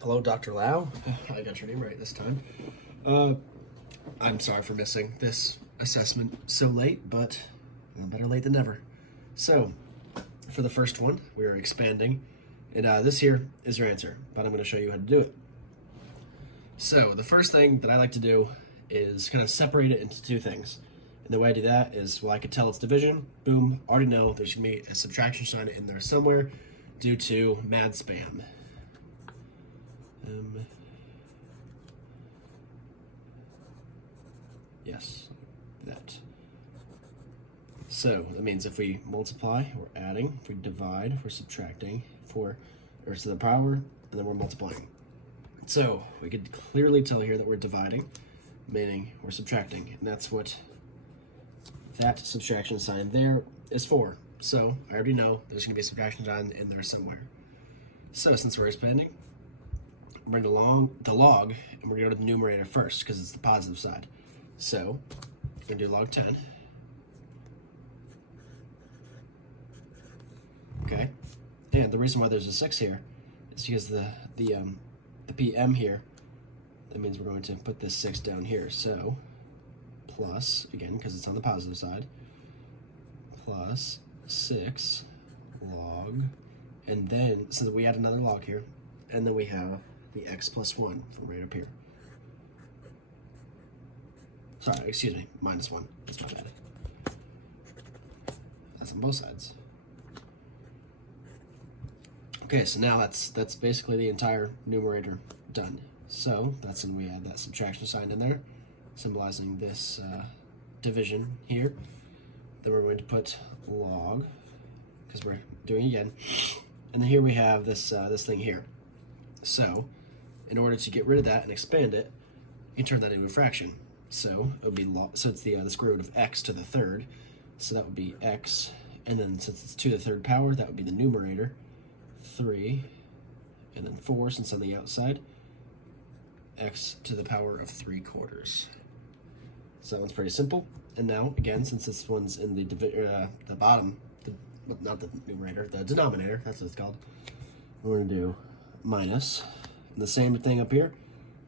Hello, Dr. Lau. I got your name right this time. I'm sorry for missing this assessment so late, but better late than never. So, for the first one, we are expanding, and this here is your answer, but I'm going to show you how to do it. So, the first thing that I like to do is kind of separate it into two things. And the way I do that is, well, I could tell it's division. Boom, already know there's going to be a subtraction sign in there somewhere due to mad spam. Yes, that. So that means if we multiply, we're adding. If we divide, we're subtracting. Or to the power, and then we're multiplying. So we could clearly tell here that we're dividing, meaning we're subtracting, and that's what that subtraction sign there is for. So I already know there's going to be a subtraction sign in there somewhere. So since we're expanding, bring along the log, and we're going to go to the numerator first because it's the positive side. So we're going to do log 10. Okay, and the reason why there's a 6 here is because the PM here, that means we're going to put this 6 down here. So plus, again, because it's on the positive side, plus 6 log, and then, so we add another log here, and then we have the x plus 1 from right up here. Sorry, excuse me, minus 1. That's my bad. That's on both sides. Okay, so now that's basically the entire numerator done. So that's when we add that subtraction sign in there, symbolizing this division here. Then we're going to put log, because we're doing it again. And then here we have this this thing here. So in order to get rid of that and expand it, you can turn that into a fraction. So it would be so it's the square root of x to the third. So that would be x, and then since it's to the third power, that would be the numerator. 3, and then 4 since on the outside, x to the power of 3/4. So that one's pretty simple. And now again, since this one's in the bottom, not the numerator, the denominator, that's what it's called, we're going to do minus, and the same thing up here.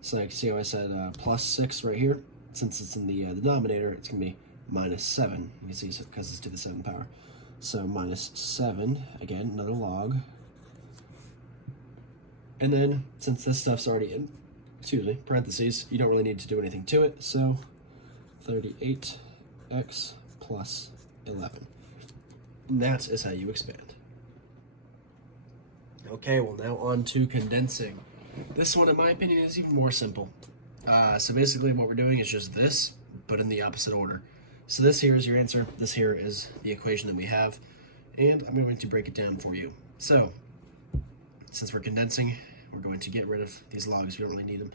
So like, see how I said plus 6 right here? Since it's in the denominator, it's going to be minus 7. You can see because it's to the 7th power. So minus 7, again, another log. And then, since this stuff's already in, parentheses, you don't really need to do anything to it, so 38x plus 11. And that is how you expand. Okay, well now on to condensing. This one, in my opinion, is even more simple. So basically what we're doing is just this, but in the opposite order. So this here is your answer, this here is the equation that we have, and I'm going to break it down for you. So, since we're condensing, we're going to get rid of these logs. We don't really need them.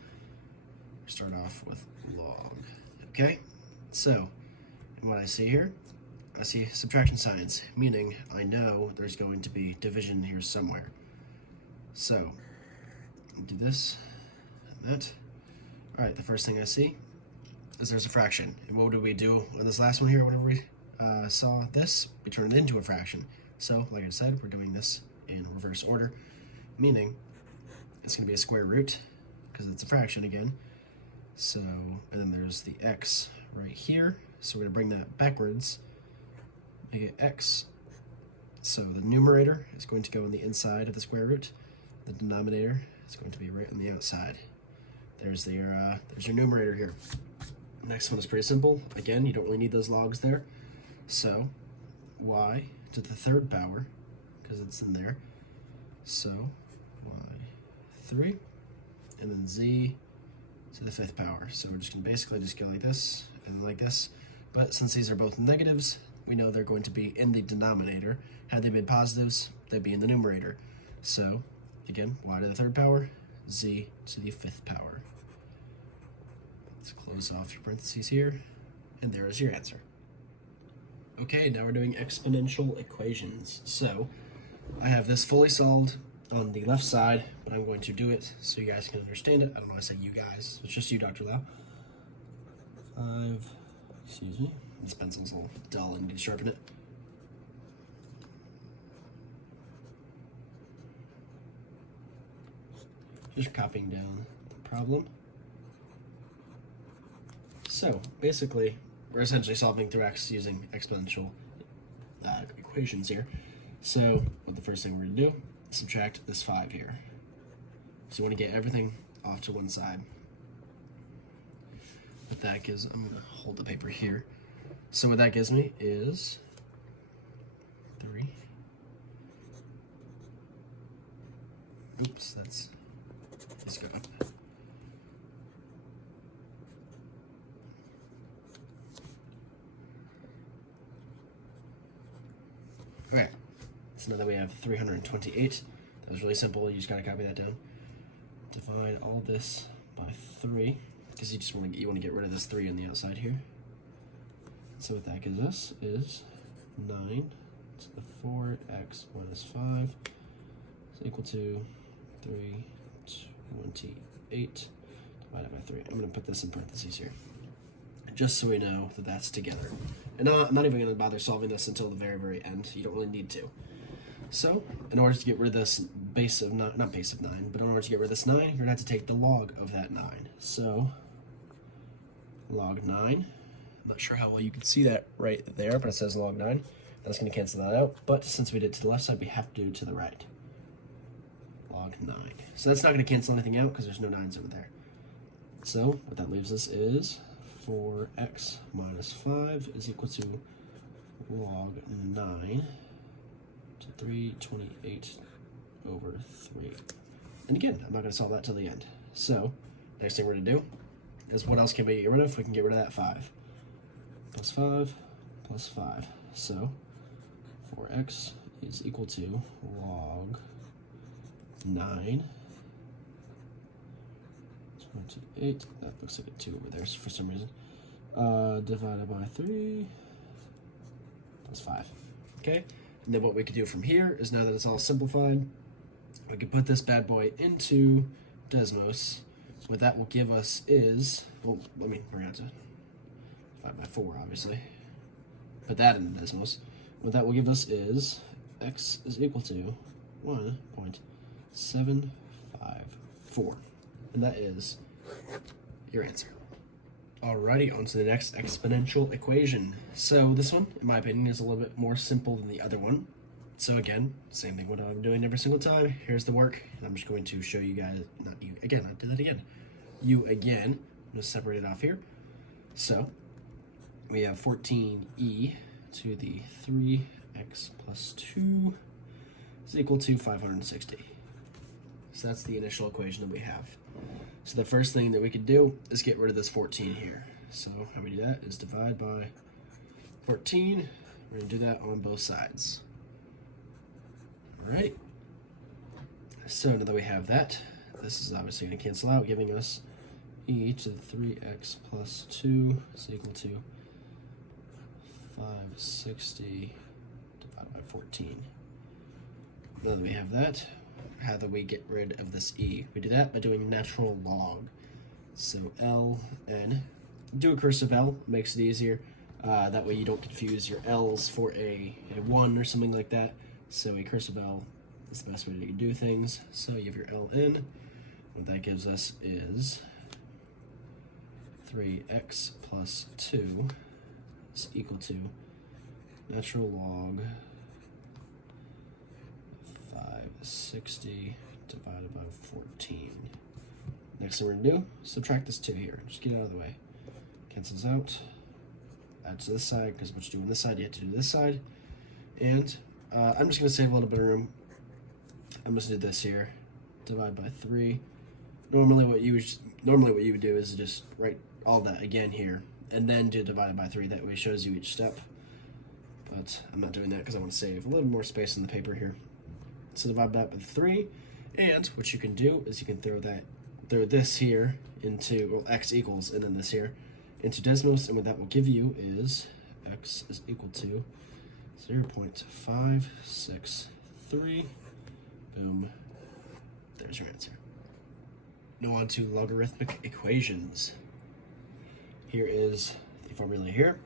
Start off with log. Okay? So, and what I see here, I see subtraction signs, meaning I know there's going to be division here somewhere. So, do this and that. Alright, the first thing I see is there's a fraction. And what did we do on this last one here whenever we saw this? We turned it into a fraction. So, like I said, we're doing this in reverse order, meaning it's going to be a square root because it's a fraction again. So, and then there's the x right here. So we're going to bring that backwards, make it x. So the numerator is going to go on the inside of the square root. The denominator is going to be right on the outside. There's your numerator here. Next one is pretty simple. Again, you don't really need those logs there. So y to the third power, because it's in there. So y3, and then z to the 5th power. So we're just going to basically just go like this and like this. But since these are both negatives, we know they're going to be in the denominator. Had they been positives, they'd be in the numerator. So again, y to the 3rd power, z to the 5th power. Let's close off your parentheses here, and there is your answer. Okay, now we're doing exponential equations. So I have this fully solved on the left side, but I'm going to do it so you guys can understand it. I don't know why I say you guys. It's just you, Dr. Lau. Excuse me. This pencil's a little dull and need to sharpen it. just copying down the problem. So basically, we're essentially solving through x using exponential equations here. So what the first thing we're going to do is subtract this 5 here. So you want to get everything off to one side. What that gives, I'm going to hold the paper here. So what that gives me is 3. Oops, let's go up. Okay, so now that we have 328, that was really simple. You just gotta copy that down. Divide all this by 3, because you want to get rid of this 3 on the outside here. So what that gives us is 9 to the 4x minus 5 is equal to 328 divided by 3. I'm going to put this in parentheses here, just so we know that that's together. And I'm not even going to bother solving this until the very, very end. You don't really need to. So, in order to get rid of this base of 9, not base of 9, but in order to get rid of this 9, you're going to have to take the log of that 9. So, log 9. I'm not sure how well you can see that right there, but it says log 9. That's going to cancel that out. But since we did it to the left side, we have to do it to the right. Log 9. So that's not going to cancel anything out because there's no 9s over there. So what that leaves us is 4x minus 5 is equal to log 9 to 328 over 3. And again, I'm not going to solve that till the end. So next thing we're going to do is what else can we get rid of? We can get rid of that 5. Plus 5 plus 5. So 4x is equal to log 9 28, that looks like a 2 over there for some reason, divided by 3 plus 5. Okay, and then what we could do from here is, now that it's all simplified, we could put this bad boy into Desmos. What that will give us is, well, I mean, we're going to have to divide by 4, obviously. Put that in the Desmos. What that will give us is x is equal to 1.754. And that is your answer. Alrighty, on to the next exponential equation. So this one, in my opinion, is a little bit more simple than the other one. So again, same thing what I'm doing every single time. Here's the work, and I'm just going to show you guys, not you again, I did that again. You again, I'm going to separate it off here. So we have 14e to the 3x plus 2 is equal to 560. So that's the initial equation that we have. So the first thing that we could do is get rid of this 14 here. So how we do that is divide by 14. We're going to do that on both sides. All right. So now that we have that, this is obviously going to cancel out, giving us e to the 3x plus 2 is equal to 560 divided by 14. Now that we have that, how do we get rid of this e? We do that by doing natural log. So ln, do a cursive L, makes it easier. That way you don't confuse your L's for a 1 or something like that. So a cursive L is the best way to do things. So you have your ln. What that gives us is 3x plus 2 is equal to natural log 560 divided by 14. Next thing we're going to do, subtract this 2 here. Just get it out of the way. Cancels out. Add to this side, because what you do on this side, you have to do this side. And I'm just going to save a little bit of room. I'm just going to do this here. Divide by 3. Normally what you would do is just write all that again here, and then do divided by 3. That way it shows you each step. But I'm not doing that because I want to save a little more space in the paper here. So divide that by 3, and what you can do is you can throw this here into, well, x equals, and then this here, into Desmos, and what that will give you is x is equal to 0.563. Boom. There's your answer. Now on to logarithmic equations. Here is the formula here.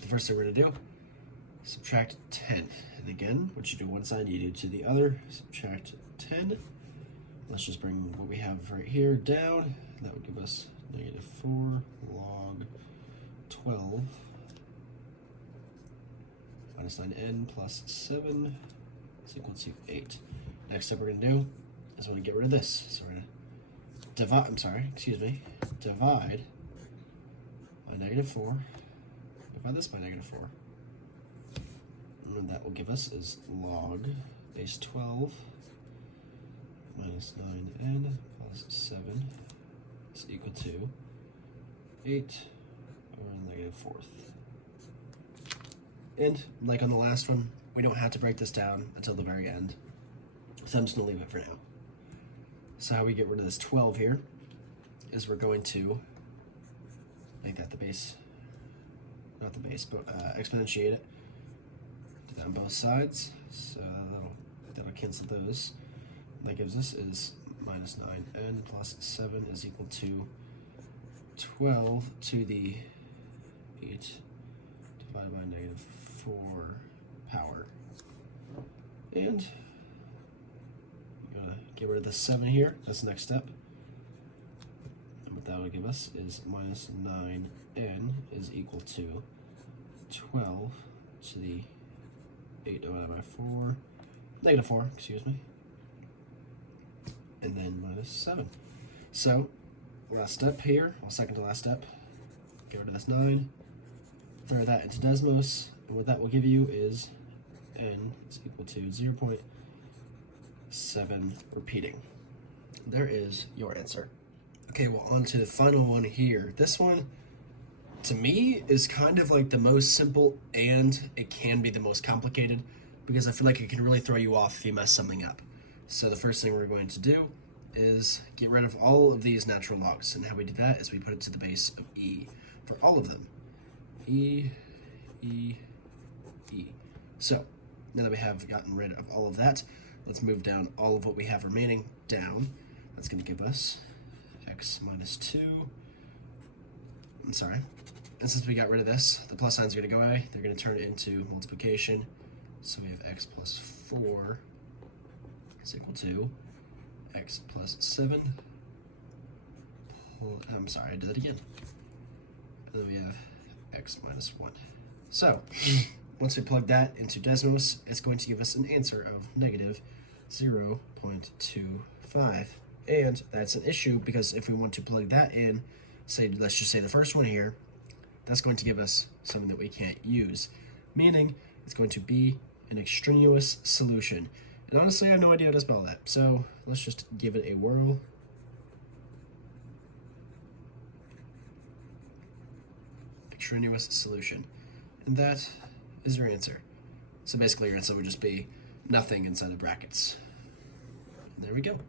The first thing we're going to do, subtract 10. And again, what you do one side, you do to the other. Subtract 10. Let's just bring what we have right here down. That would give us -4 log 12 minus 9n plus 7 is equal to 8. Next step we're going to do is we're going to get rid of this. So we're going to divide by -4, divide this by -4. And that will give us is log base 12 minus 9n plus 7 is equal to 8 over -4th. And like on the last one, we don't have to break this down until the very end. So I'm just going to leave it for now. So how we get rid of this 12 here is we're going to make that the base, not the base, but exponentiate it. Do that on both sides. So that'll cancel those. That gives us is minus 9n plus 7 is equal to 12 to the 8 divided by -4 power. And you're going to get rid of the 7 here. That's the next step. And what that would give us is minus 9n is equal to 12 to the 8 divided by 4, -4, excuse me, and then minus 7. So, last step here, well, second to last step, get rid of this 9, throw that into Desmos, and what that will give you is n is equal to 0.7 repeating. There is your answer. Okay, well, on to the final one here. This one, to me, is kind of like the most simple, and it can be the most complicated, because I feel like it can really throw you off if you mess something up. So the first thing we're going to do is get rid of all of these natural logs, and how we do that is we put it to the base of e for all of them. E, E, E. So, now that we have gotten rid of all of that, let's move down all of what we have remaining down. That's going to give us x minus 2. I'm sorry. And since we got rid of this, the plus signs are going to go away. They're going to turn it into multiplication. So we have x plus 4 is equal to x plus 7. I'm sorry, I did it again. And then we have x minus 1. So, once we plug that into Desmos, it's going to give us an answer of -0.25. And that's an issue because if we want to plug that in, say, let's just say the first one here, that's going to give us something that we can't use, meaning it's going to be an extraneous solution. And honestly, I have no idea how to spell that, so let's just give it a whirl. Extraneous solution. And that is your answer. So basically your answer would just be nothing inside of brackets. And there we go.